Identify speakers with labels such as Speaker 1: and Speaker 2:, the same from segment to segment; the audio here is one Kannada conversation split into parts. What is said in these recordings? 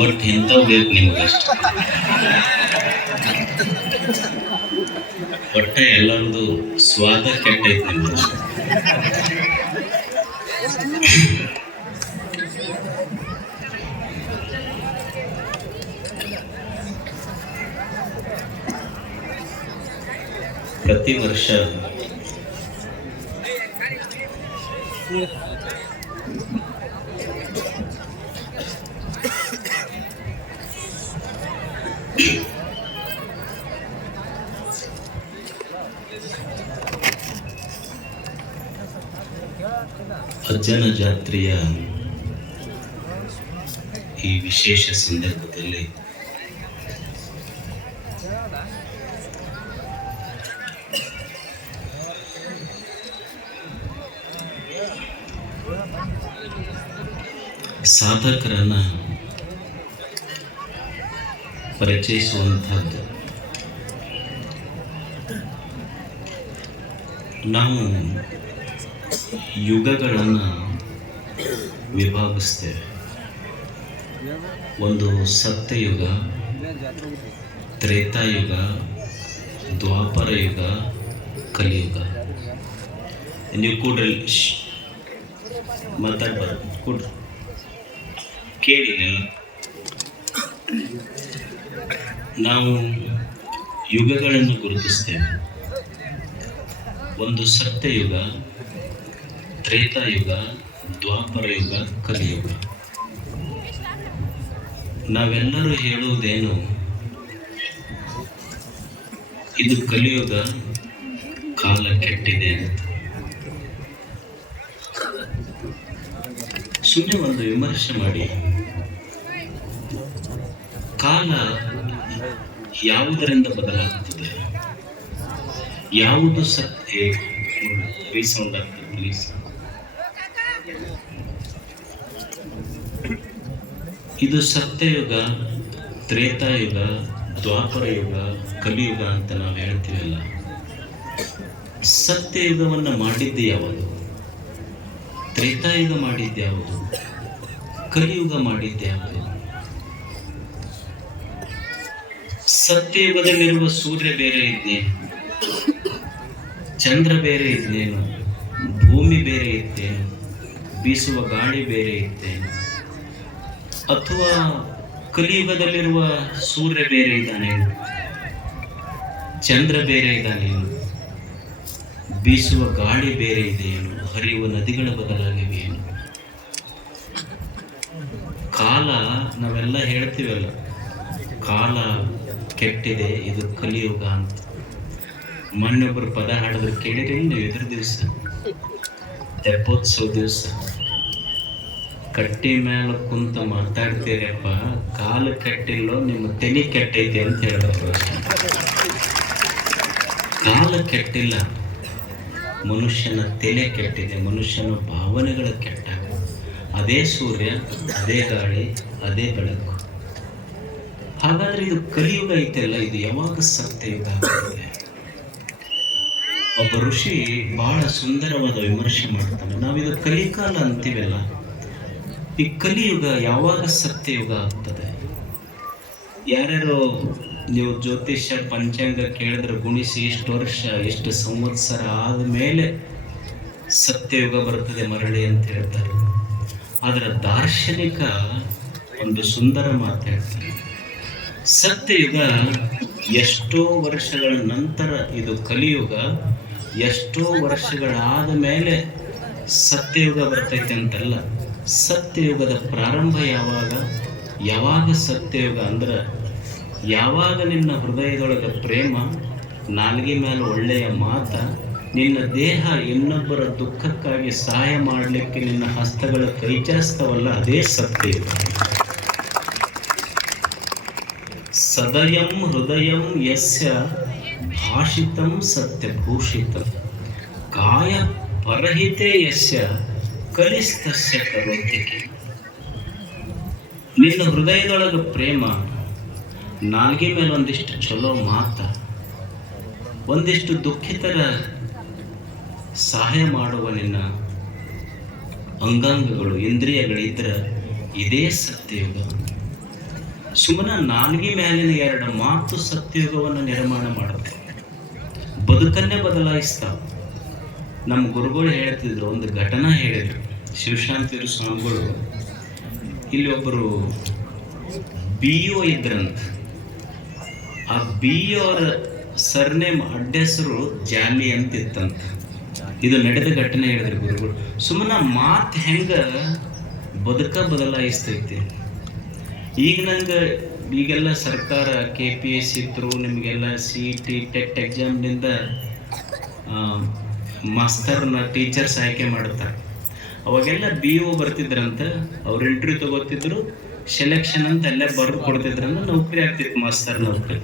Speaker 1: ಒಟ್ಟು ಇಂಥವು ಬೇಕು ನಿಮ್ಗೆ? ಒಟ್ಟೆ ಎಲ್ಲರದು ಸ್ವಾದ ಕೆಟ್ಟೈತೆ ನಿಮ್ದು. ಪ್ರತಿ ವರ್ಷ ಅಜ್ಜನ ಜಾತ್ರೆಯ ಈ ವಿಶೇಷ ಸಂದರ್ಭದಲ್ಲಿ ಸಾಧಕರನ್ನು ಪರಿಚಯಿಸುವಂಥದ್ದು ನಾವು ಯುಗಗಳನ್ನು ವಿಭಾಗಿಸ್ತೇವೆ. ಒಂದು ಸತ್ಯಯುಗ ತ್ರೇತಾಯುಗ ದ್ವಾಪರ ಯುಗ ಕಲಿಯುಗ. ನೀವು ಕೂಡ್ರಿ. ಮಾತಾಡ್ಬಾರ್ದು ಕೂಡ್ರಿ. ಕೇಳಿ ಎಲ್ಲ. ನಾವು ಯುಗಗಳನ್ನು ಗುರುತಿಸ್ತೇವೆ. ಒಂದು ಸತ್ಯಯುಗ ತ್ರೇತಾಯುಗ, ದ್ವಾಪರ ಯುಗ, ಕಲಿಯುಗ. ನಾವೆಲ್ಲರೂ ಹೇಳುವುದೇನು? ಇದು ಕಲಿಯುಗ ಕಾಲ ಕೆಟ್ಟಿದೆ ಅಂತ. ಸುಮ್ಮನೆ ಒಂದು ವಿಮರ್ಶೆ ಮಾಡಿ. ಕಾಲ ಯಾವುದರಿಂದ ಬದಲಾಗುತ್ತದೆ? ಯಾವುದು ಸತ್ಯ? ಪ್ಲೀಸ್ ಇದು ಸತ್ಯಯುಗ, ತ್ರೇತಾಯುಗ ದ್ವಾಪರ ಯುಗ ಕಲಿಯುಗ ಅಂತ ನಾವು ಹೇಳ್ತೀವಲ್ಲ. ಸತ್ಯಯುಗವನ್ನು ಮಾಡಿದ್ದೆ ಯಾವುದು? ತ್ರೇತಾಯುಗ ಮಾಡಿದ್ದು ಯಾವುದು? ಕಲಿಯುಗ ಮಾಡಿದ್ದು ಯಾವುದು? ಸತ್ಯಯುಗದಲ್ಲಿರುವ ಸೂರ್ಯ ಬೇರೆ ಇದ್ದೆ ಚಂದ್ರ ಬೇರೆ ಇದ್ದೇನು ಭೂಮಿ ಬೇರೆ ಇದ್ದೇನು ಬೀಸುವ ಗಾಳಿ ಬೇರೆ ಇದೆ ಅಥವಾ ಕಲಿಯುಗದಲ್ಲಿರುವ ಸೂರ್ಯ ಬೇರೆ ಇದ್ದಾನೆ. ಚಂದ್ರ ಬೇರೆ ಇದ್ದಾನೆ. ಬೀಸುವ ಗಾಳಿ ಬೇರೆ ಇದೆಯೇನು ಹರಿಯುವ ನದಿಗಳ ಬದಲಾಗಿವೆಯೇನು ಕಾಲ ನಾವೆಲ್ಲ ಹೇಳ್ತೀವಲ್ಲ, ಕಾಲ ಕೆಟ್ಟಿದೆ, ಇದು ಕಲಿಯುಗ ಅಂತ. ಮೊನ್ನೊಬ್ಬರು ಪದ ಹಾಡಿದ್ರೆ ಕೇಳಿರಿ, ನೀವು ಎದುರು ದಿವಸ. ತೆಪ್ಪೋತ್ಸವ ದಿವಸ ಕಟ್ಟಿ ಮೇಲೆ ಕುಂತ ಮಾತಾಡ್ತೀರಪ್ಪ ಕಾಲು ಕೆಟ್ಟಿಲ್ಲೋ ನಿಮ್ಮ ತಲೆ ಕೆಟ್ಟೈತೆ ಅಂತ ಹೇಳಿದ್ರು ಕಾಲು ಕೆಟ್ಟಿಲ್ಲ, ಮನುಷ್ಯನ ತಲೆ ಕೆಟ್ಟಿದೆ, ಮನುಷ್ಯನ ಭಾವನೆಗಳ ಕೆಟ್ಟ ಅದೇ ಸೂರ್ಯ, ಅದೇ ಗಾಳಿ, ಅದೇ ಬೆಳಕು. ಹಾಗಾದ್ರೆ ಇದು ಕಲಿಯುಗ ಐತೆಲ್ಲ ಇದು ಯಾವಾಗ ಸತ್ಯಯುಗ ಆಗ್ತದೆ? ಒಬ್ಬ ಋಷಿ ಬಹಳ ಸುಂದರವಾದ ವಿಮರ್ಶೆ ಮಾಡ್ತಾನೆ. ನಾವಿದು ಕಲಿಕಾಲ ಅಂತೀವಲ್ಲ, ಈ ಕಲಿಯುಗ ಯಾವಾಗ ಸತ್ಯಯುಗ ಆಗ್ತದೆ? ಯಾರ್ಯಾರು ನೀವು ಜ್ಯೋತಿಷ್ಯ ಪಂಚಾಂಗ ಕೇಳಿದ್ರೆ, ಗುಣಿಸಿ ಎಷ್ಟು ವರ್ಷ ಎಷ್ಟು ಸಂವತ್ಸರ ಆದಮೇಲೆ ಸತ್ಯಯುಗ ಬರ್ತದೆ ಮರಳಿ ಅಂತ ಹೇಳ್ತಾರೆ. ಅದರ ದಾರ್ಶನಿಕ ಒಂದು ಸುಂದರ ಮಾತು ಹೇಳ್ತಾರೆ. ಸತ್ಯಯುಗ ಎಷ್ಟೋ ವರ್ಷಗಳ ನಂತರ ಇದು ಕಲಿಯುಗ ಎಷ್ಟೋ ವರ್ಷಗಳಾದ ಮೇಲೆ ಸತ್ಯಯುಗ ಬರ್ತೈತೆ ಅಂತಲ್ಲ, ಸತ್ಯಯುಗದ ಪ್ರಾರಂಭ ಯಾವಾಗ? ಯಾವಾಗ ಸತ್ಯಯುಗ ಅಂದ್ರೆ, ಯಾವಾಗ ನಿನ್ನ ಹೃದಯದೊಳಗೆ ಪ್ರೇಮ, ನಾಲ್ಗೆ ಮೇಲೆ ಒಳ್ಳೆಯ ಮಾತ, ನಿನ್ನ ದೇಹ ಇನ್ನೊಬ್ಬರ ದುಃಖಕ್ಕಾಗಿ ಸಹಾಯ ಮಾಡಲಿಕ್ಕೆ ನಿನ್ನ ಹಸ್ತಗಳ ಕೈಚಾಸ್ತವಲ್ಲ ಅದೇ ಸತ್ಯಯುಗ. ಸದಯಂ ಹೃದಯಂ ಯಸ್ಯ ಭಾಷಿತಂ ಸತ್ಯಭೂಷಿತಂ. ಕಾಯ ಪರಹಿತೆ ಯಸ್ಯ ಕಲಿಸ್ತಸ್ಯ ಕರೋತಿಕೆ ನಿನ್ನ ಹೃದಯದೊಳಗ ಪ್ರೇಮ ನಾಲ್ಗೆ ಮೇಲೆ ಒಂದಿಷ್ಟು ಚಲೋ ಮಾತ, ಒಂದಿಷ್ಟು ದುಃಖಿತರ ಸಹಾಯ ಮಾಡುವ ನಿನ್ನ ಅಂಗಾಂಗಗಳು, ಇಂದ್ರಿಯಗಳಿದ್ರೆ ಇದೇ ಸತ್ಯಯುಗ. ಸುಮ್ಮನೆ ನಾಲ್ಗೆ ಮ್ಯಾಲಿನ ಎರಡು ಮಾತು ಸತ್ಯಯುಗವನ್ನು ನಿರ್ಮಾಣ ಮಾಡುತ್ತೆ. ಬದುಕನ್ನೇ ಬದಲಾಯಿಸ್ತಾವ ನಮ್ಮ ಗುರುಗಳು ಹೇಳ್ತಿದ್ರು, ಒಂದು ಘಟನಾ ಹೇಳಿದ್ರು. ಶಿವಶಾಂತಿರು ಸ್ವಾಮಿಗಳು, ಇಲ್ಲಿ ಒಬ್ಬರು ಬಿ ಒ ಇದ್ರಂತ. ಆ ಬಿ ಅವರ ಸರ್ನೇಮ್ ಅಡ್ಡೆಸರು ಜಾಮಿ ಅಂತ ಇತ್ತಂತ ಇದು ನಡೆದ ಘಟನೆ ಹೇಳಿದ್ರು ಗುರುಗಳು. ಸುಮ್ಮನೆ ಮಾತು ಹೆಂಗೆ ಬದುಕ ಬದಲಾಯಿಸ್ತೈತಿ? ಈಗ ನಂಗೆ ಈಗೆಲ್ಲ ಸರ್ಕಾರ K P S C through ನಿಮಗೆಲ್ಲ ಸಿ ಟಿ ಟೆಟ್ ಎಕ್ಸಾಮ್ನಿಂದ ಮಾಸ್ತರ್ನ ಟೀಚರ್ಸ್ ಆಯ್ಕೆ ಮಾಡ್ತಾರೆ ಅವಾಗೆಲ್ಲ ಬಿ ಒ ಬರ್ತಿದ್ರಂತ, ಅವ್ರು ಇಂಟರ್ವ್ಯೂ ತಗೋತಿದ್ರು ಸೆಲೆಕ್ಷನ್ ಅಂತ ಅಲ್ಲೇ ಬರ್ದು ಕೊಡ್ತಿದ್ರಂತ ನೌಕರಿ ಆಗ್ತಿತ್ತು ಮಾಸ್ತರ್ ನೌಕರಿ.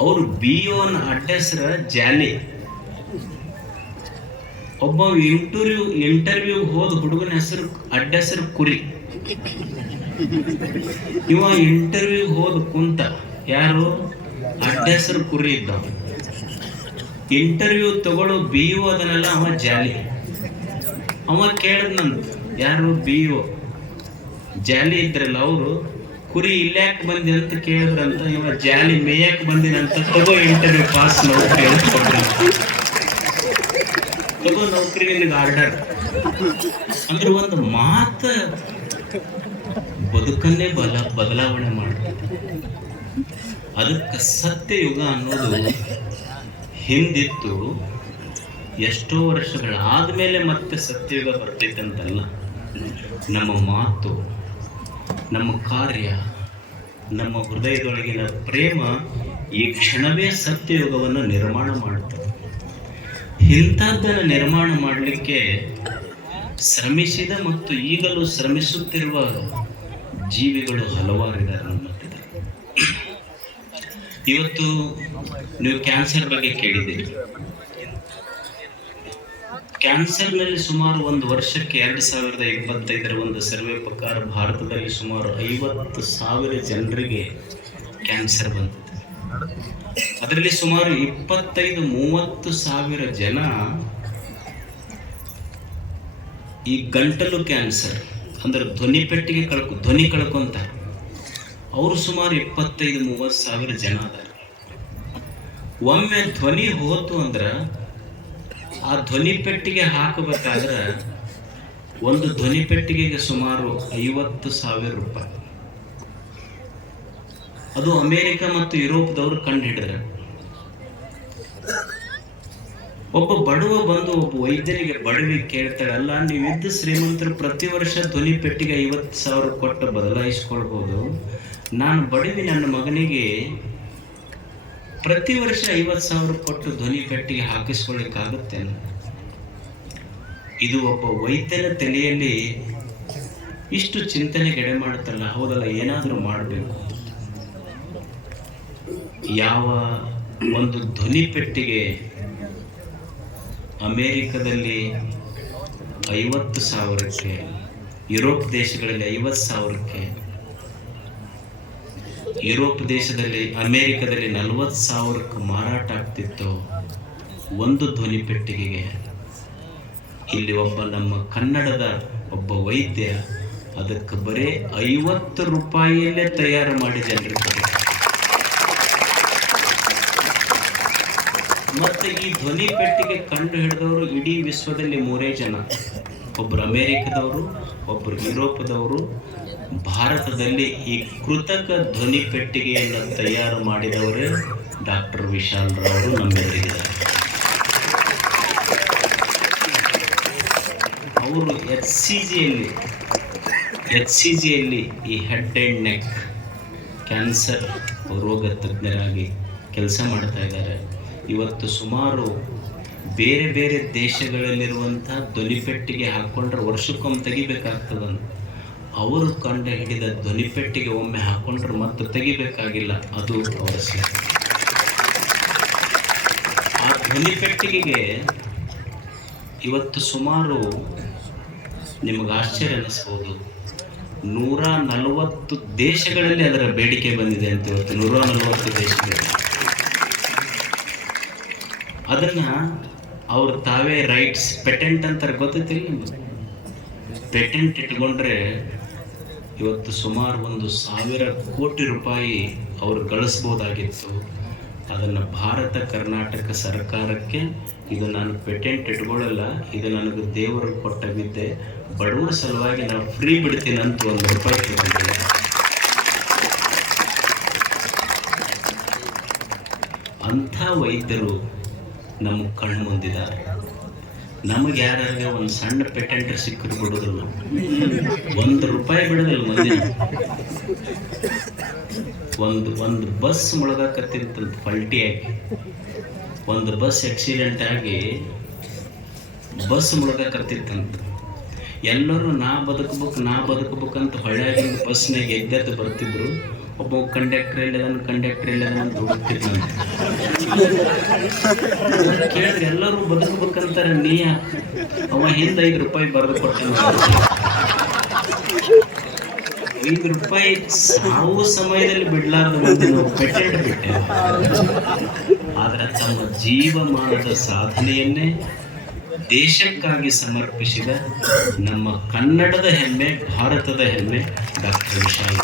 Speaker 1: ಅವರು ಬಿ ಒನ ಅಡ್ಡೆಸ್ರ ಜಾಲಿ. ಒಬ್ಬ ಇಂಟರ್ವ್ಯೂ ಇಂಟರ್ವ್ಯೂ ಹೋದ ಹುಡುಗನ ಹೆಸರು, ಅಡ್ಡೆಸರು ಕುರಿ. ಇವ ಇಂಟರ್ವ್ಯೂ ಹೋದ ಕುಂತ ಯಾರು? ಅಡ್ಡಸರ್ ಕುರಿ ಇದ್ದ ಇಂಟರ್ವ್ಯೂ ತಗೊಳ್ಳೋ ಬಿ ಒ ಅದನ್ನೆಲ್ಲ ಅವ ಜಾಲಿ. ಅವ ಕೇಳಿದ್ನಂತ ಯಾರು ಬಿ ಒ ಜಾಲಿ ಇದ್ರಲ್ಲ ಅವರು, ಕುರಿ ಇಲ್ಲಾಕ್ ಬಂದಿ ಅಂತ ಕೇಳಿದ್ರಂತ, ಇವ ಜಾಲಿ ಮೇಯಕ್ ಬಂದಿನಂತ ತಗೋ ಇಂಟರ್ವ್ಯೂ ಪಾಸ್ ನೌಕರಿ ಅಂತ. ತಗೋ ನೌಕರಿ ನಿನಗೆ ಆರ್ಡರ್. ಅಂದ್ರೆ ಒಂದು ಮಾತ ಬದುಕನ್ನೇ ಬಲ, ಬದಲಾವಣೆ ಮಾಡ್ತದೆ ಅದಕ್ಕೆ ಸತ್ಯಯುಗ ಅನ್ನೋದು ಹಿಂದಿತ್ತು. ಎಷ್ಟೋ ವರ್ಷಗಳಾದ್ಮೇಲೆ ಮತ್ತೆ ಸತ್ಯಯುಗ ಬರ್ತೈತಂತಲ್ಲ, ನಮ್ಮ ಮಾತು, ನಮ್ಮ ಕಾರ್ಯ, ನಮ್ಮ ಹೃದಯದೊಳಗಿನ ಪ್ರೇಮ ಈ ಕ್ಷಣವೇ ಸತ್ಯಯುಗವನ್ನು ನಿರ್ಮಾಣ ಮಾಡುತ್ತದೆ ಇಂಥದ್ದನ್ನು ನಿರ್ಮಾಣ ಮಾಡಲಿಕ್ಕೆ ಶ್ರಮಿಸಿದ ಮತ್ತು ಈಗಲೂ ಶ್ರಮಿಸುತ್ತಿರುವ ಜೀವಿಗಳು ಹಲವಾರಿದ್ದಾರೆ ಮಧ್ಯದಲ್ಲಿ. ಇವತ್ತು ನೀವು ಕ್ಯಾನ್ಸರ್ ಬಗ್ಗೆ ಕೇಳಿದ್ದೀರಿ. ಕ್ಯಾನ್ಸರ್ನಲ್ಲಿ ಸುಮಾರು ಒಂದು ವರ್ಷಕ್ಕೆ ಎರಡು ಸಾವಿರದ ಇಪ್ಪತ್ತೈದರ ಒಂದು ಸರ್ವೆ ಪ್ರಕಾರ ಭಾರತದಲ್ಲಿ ಸುಮಾರು ಐವತ್ತು ಸಾವಿರ ಜನರಿಗೆ ಕ್ಯಾನ್ಸರ್ ಬಂದಿದೆ. ಅದರಲ್ಲಿ ಸುಮಾರು ಇಪ್ಪತ್ತೈದು, ಮೂವತ್ತು ಸಾವಿರ ಜನ ಈ ಗಂಟಲು ಕ್ಯಾನ್ಸರ್. ಅಂದ್ರೆ ಧ್ವನಿ ಪೆಟ್ಟಿಗೆ ಕಳ್ಕೊ, ಧ್ವನಿ ಕಳ್ಕೊಂತಾರೆ ಅವರು ಸುಮಾರು ಇಪ್ಪತ್ತೈದು, ಮೂವತ್ತು ಸಾವಿರ ಜನ ಅದಾರ. ಒಮ್ಮೆ ಧ್ವನಿ ಹೋತು ಅಂದ್ರೆ ಆ ಧ್ವನಿ ಪೆಟ್ಟಿಗೆ ಹಾಕಬೇಕಾದ್ರೆ ಒಂದು ಧ್ವನಿ ಪೆಟ್ಟಿಗೆಗೆ ಸುಮಾರು ಐವತ್ತು ಸಾವಿರ ರೂಪಾಯಿ. ಅದು ಅಮೇರಿಕ ಮತ್ತು ಯುರೋಪ್ದವರು ಕಂಡು ಹಿಡಿದ್ರೆ. ಒಬ್ಬ ಬಡವ ಬಂದು ಒಬ್ಬ ವೈದ್ಯರಿಗೆ ಬಡವಿ ಕೇಳ್ತಾಳೆ ಅಲ್ಲ ನೀವಿದ್ದ ಶ್ರೀಮಂತರು ಪ್ರತಿ ವರ್ಷ ಧ್ವನಿ ಪೆಟ್ಟಿಗೆ ಐವತ್ತು ಸಾವಿರ ಕೊಟ್ಟು ಬದಲಾಯಿಸ್ಕೊಳ್ಬೋದು. ನಾನು ಬಡವಿ ನನ್ನ ಮಗನಿಗೆ ಪ್ರತಿ ವರ್ಷ ಐವತ್ತು ಸಾವಿರ ಕೊಟ್ಟು ಧ್ವನಿ ಪೆಟ್ಟಿಗೆ ಹಾಕಿಸ್ಕೊಳ್ಳಿಕ್ಕಾಗುತ್ತೆ. ಇದು ಒಬ್ಬ ವೈದ್ಯನ ತಲೆಯಲ್ಲಿ ಇಷ್ಟು ಚಿಂತನೆಗೆ ಎಡೆ ಮಾಡುತ್ತಲ್ಲ, ಹೌದಲ್ಲ, ಏನಾದರೂ ಮಾಡಬೇಕು. ಯಾವ ಒಂದು ಧ್ವನಿ ಪೆಟ್ಟಿಗೆ ಅಮೇರಿಕದಲ್ಲಿ ಐವತ್ತು ಸಾವಿರಕ್ಕೆ, ಯುರೋಪ್ ದೇಶಗಳಲ್ಲಿ ಐವತ್ತು ಸಾವಿರಕ್ಕೆ, ಯುರೋಪ್ ದೇಶದಲ್ಲಿ, ಅಮೇರಿಕದಲ್ಲಿ ನಲವತ್ತು ಸಾವಿರಕ್ಕೆ ಮಾರಾಟ ಆಗ್ತಿತ್ತು ಒಂದು ಧ್ವನಿ ಪೆಟ್ಟಿಗೆಗೆ. ಇಲ್ಲಿ ಒಬ್ಬ ನಮ್ಮ ಕನ್ನಡದ ಒಬ್ಬ ವೈದ್ಯ ಅದಕ್ಕೆ ಬರೀ ಐವತ್ತು ರೂಪಾಯಿಯಲ್ಲೇ ತಯಾರು ಮಾಡಿ ಜನರಿಗೆ ಮತ್ತೆ ಈ ಧ್ವನಿ ಪೆಟ್ಟಿಗೆ ಕಂಡು ಹಿಡಿದವರು ಇಡೀ ವಿಶ್ವದಲ್ಲಿ ಮೂರೇ ಜನ. ಒಬ್ಬರು ಅಮೇರಿಕದವರು ಒಬ್ಬರು ಯುರೋಪದವರು. ಭಾರತದಲ್ಲಿ ಈ ಕೃತಕ ಧ್ವನಿ ಪೆಟ್ಟಿಗೆಯನ್ನು ತಯಾರು ಮಾಡಿದವರೇ ಡಾಕ್ಟರ್ ವಿಶಾಲ್ ರಾವರು ನಮ್ಮೆಲ್ಲರಿಗಿದ್ದಾರೆ ಅವರು ಎಚ್ ಸಿ ಜಿಯಲ್ಲಿ, ಎಚ್ ಸಿ ಜಿಯಲ್ಲಿ ಈ ಹೆಡ್ ಆ್ಯಂಡ್ ನೆಕ್ ಕ್ಯಾನ್ಸರ್ ರೋಗ ತಜ್ಞರಾಗಿ ಕೆಲಸ ಮಾಡ್ತಾ ಇದ್ದಾರೆ. ಇವತ್ತು ಸುಮಾರು ಬೇರೆ ಬೇರೆ ದೇಶಗಳಲ್ಲಿರುವಂಥ ಧ್ವನಿಪೆಟ್ಟಿಗೆ ಹಾಕ್ಕೊಂಡ್ರೆ ವರ್ಷಕ್ಕೊಮ್ಮೆ ತೆಗಿಬೇಕಾಗ್ತದಂತ ಅವರು ಕಂಡು ಹಿಡಿದ ಧ್ವನಿಪೆಟ್ಟಿಗೆ ಒಮ್ಮೆ ಹಾಕ್ಕೊಂಡ್ರೆ ಮತ್ತೆ ತೆಗಿಬೇಕಾಗಿಲ್ಲ, ಅದು ಅವರ ಆ ಧ್ವನಿಪೆಟ್ಟಿಗೆಗೆ ಇವತ್ತು ಸುಮಾರು ನಿಮಗೆ ಆಶ್ಚರ್ಯ ಅನ್ನಿಸ್ಬೋದು ನೂರ ನಲವತ್ತು ದೇಶಗಳಲ್ಲಿ ಅದರ ಬೇಡಿಕೆ ಬಂದಿದೆ ಅಂತ ಇವತ್ತು, ನೂರ ನಲವತ್ತು ದೇಶಗಳಲ್ಲಿ. ಅದನ್ನ ಅವ್ರು ತಾವೇ ರೈಟ್ಸ್ ಪೆಟೆಂಟ್ ಅಂತಾರೆ ಗೊತ್ತೈತಿ ನಿಮ್ಗೆ? ಪೇಟೆಂಟ್ ಇಟ್ಕೊಂಡ್ರೆ ಇವತ್ತು ಸುಮಾರು ಒಂದು ಸಾವಿರ ಕೋಟಿ ರೂಪಾಯಿ ಅವರು ಗಳಿಸ್ಬೋದಾಗಿತ್ತು. ಅದನ್ನು ಭಾರತ, ಕರ್ನಾಟಕ ಸರ್ಕಾರಕ್ಕೆ ಇದು ನಾನು ಪೇಟೆಂಟ್ ಇಟ್ಕೊಳ್ಳಲ್ಲ, ಇದು ನನಗೆ ದೇವರು ಕೊಟ್ಟ ವಿದ್ಯೆ. ಬಡವರ ಸಲುವಾಗಿ ನಾನು ಫ್ರೀ ಬಿಡ್ತೀನಿ ಅಂತ ಒಂದು ರೂಪಾಯಿ ಕೇಳಿದ್ದೆ ಅಂಥ ವೈದ್ಯರು ನಮ್ಮ ಕಣ್ಣು ಮುಂದಿದ್ದಾರೆ. ನಮಗೆ ಯಾರಾದ್ರೆ ಒಂದು ಸಣ್ಣ ಪೇಟೆಂಟ್ ಸಿಕ್ಕರು ಬಿಡೋದಿಲ್ಲ ಒಂದು ರೂಪಾಯಿ ಬಿಡೋದಿಲ್ಲ ಮಂದಿ ಒಂದು ಒಂದು ಬಸ್ ಮುಳುಗಾಕತ್ತಿತ್ತಂತ ಪಲ್ಟಿಯಾಗಿ ಒಂದು ಬಸ್ ಆಕ್ಸಿಡೆಂಟ್ ಆಗಿ ಬಸ್ ಮುಳುಗಾಕತ್ತಿತ್ತಂತ ಎಲ್ಲರೂ ನಾ ಬದುಕಬೇಕು, ನಾ ಬದುಕಬೇಕಂತ ಹೊಳೆಯಾಗಿಂದ ಬಸ್ನಾಗ ಎದ್ದೆದ್ದು ಬರ್ತಿದ್ರು. ಒಬ್ಬ ಕಂಡಕ್ಟರ್ ಇಲ್ಲದನ್ ಕಂಡಕ್ಟರ್ ಇಲ್ಲದನ್ ಅಂತ ಕೇಳಿದ್ರೆ ಎಲ್ಲರೂ ಬದುಕಬೇಕಂತಾರೆ ನೀ? ಅವ ಹಿಂದ ಐದು ರೂಪಾಯಿ ಬರೆದು ಕೊಡ್ತಾನೆ. ಐದು ರೂಪಾಯಿ ಸಾವು ಸಮಯದಲ್ಲಿ ಬಿಡ್ಲಾರ್ದು ಒಂದು ನಾವು ಪೆಟೆಂಟ್ ಬಿಟ್ಟೆ. ಆದ್ರೆ ತಮ್ಮ ಜೀವಮಾನದ ಸಾಧನೆಯನ್ನೇ ದೇಶಕ್ಕಾಗಿ ಸಮರ್ಪಿಸಿದ ನಮ್ಮ ಕನ್ನಡದ ಹೆಮ್ಮೆ, ಭಾರತದ ಹೆಮ್ಮೆ ಡಾಕ್ಟರ್ ವಿಶಾಲ್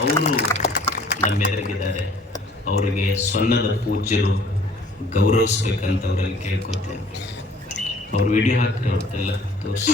Speaker 1: ಅವರು ನಮ್ಮೆದುರಿಗಿದ್ದಾರೆ. ಅವರಿಗೆ ಸೊನ್ನದ ಪೂಜ್ಯರು ಗೌರವಿಸ್ಬೇಕಂತ ಅವರಲ್ಲಿ ಕೇಳ್ಕೊತೇನೆ. ಅವ್ರು ವಿಡಿಯೋ ಹಾಕ್ತಾರೆ ಅವ್ರದ್ದೆಲ್ಲ ತೋರಿಸಿ